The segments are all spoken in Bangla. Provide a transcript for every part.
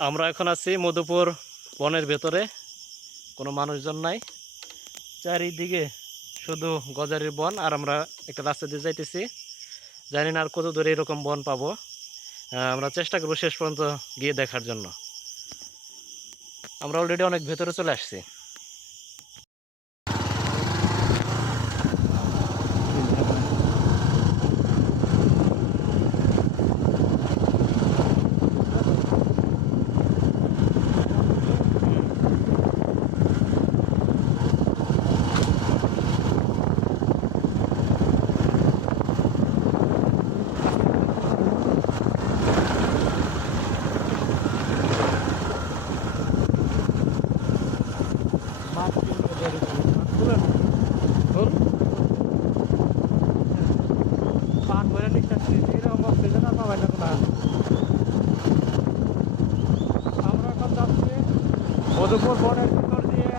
আমরা এখন আছি মধুপুর বনের ভেতরে। কোনো মানুষজন নাই। চারিদিকে শুধু গজারির বন আর আমরা একটা রাস্তা দিয়ে যাইতেছি। জানি না আর কত দূরে এরকম বন পাব। আমরা চেষ্টা করব শেষ পর্যন্ত গিয়ে দেখার জন্য। আমরা অলরেডি অনেক ভেতরে চলে আসছি। আমরা এখন যাচ্ছি মধুপুর বনের ভিতর দিয়ে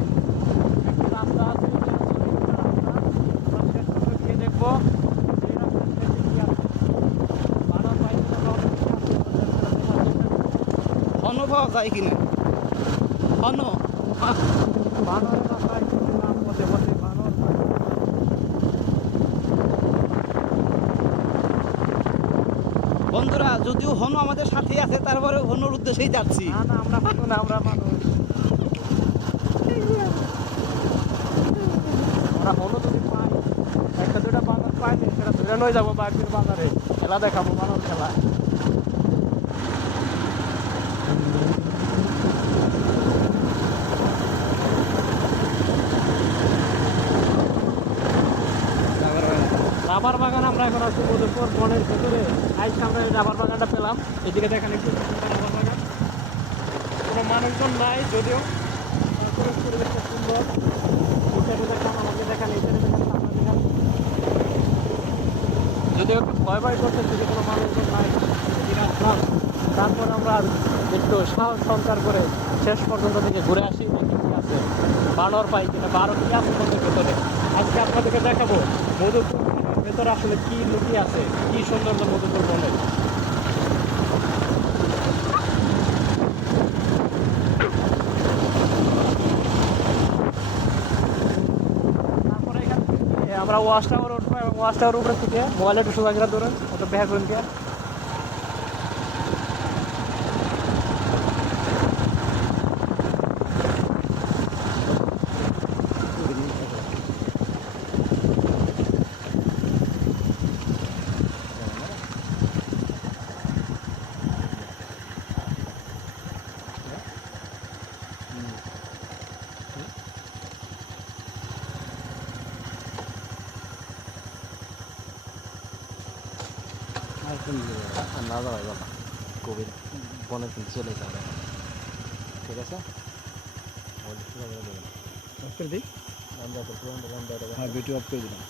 একটা রাস্তা আছে পর্যন্ত গিয়ে দেখব পাওয়া যায় কিনা হন বন্ধুরা, যদিও হনু আমাদের সাথে আছে তারপরে হনুর উদ্দেশ্যেই যাচ্ছি। আমরা মানুষ না আমরা মানুষ। আমরা একটা দুটা বানর পাইনি সেটা ধরে নয় যাব বাঘের বাজারে। খেলা দেখাবো, বানর খেলা। রাবার বাগান আমরা এখন আছি মধুপুর বনের ভেতরে। আজকে আমরা এই রাবার বাগানটা পেলাম। এদিকে দেখেন একটু রাবার বাগান। কোনো মানুষজন নাই যদিও। পরিবেশটা সুন্দর। দেখান এখানে দেখান যদিও ভয় ভয় করছে, যদি কোনো মানুষজন নাই আসলাম। তারপর আমরা একটু সাহস সঞ্চার করে শেষ পর্যন্ত থেকে ঘুরে আসি। আছে বানর পাই কিনা বারো কি আছে ভেতরে। আজকে আপনাদেরকে দেখাবো মধুপুর ভেতরে আসলে কি লুকিয়ে আছে? কি সৌন্দর্য মধুপুর বলে আমরা ওয়াশ টাওয়ার উঠবো এবং ওয়াশ টাওয়ার উপরে থেকে মোবাইলে একটু সুযোগ ধরুন, ওটা বেহা করুন কে না যাওয়া বাবা কোভিড বনে কিন্তু চলে যাবে ঠিক আছে। দিই হ্যাঁ ভিডিও অফ করে দিলাম।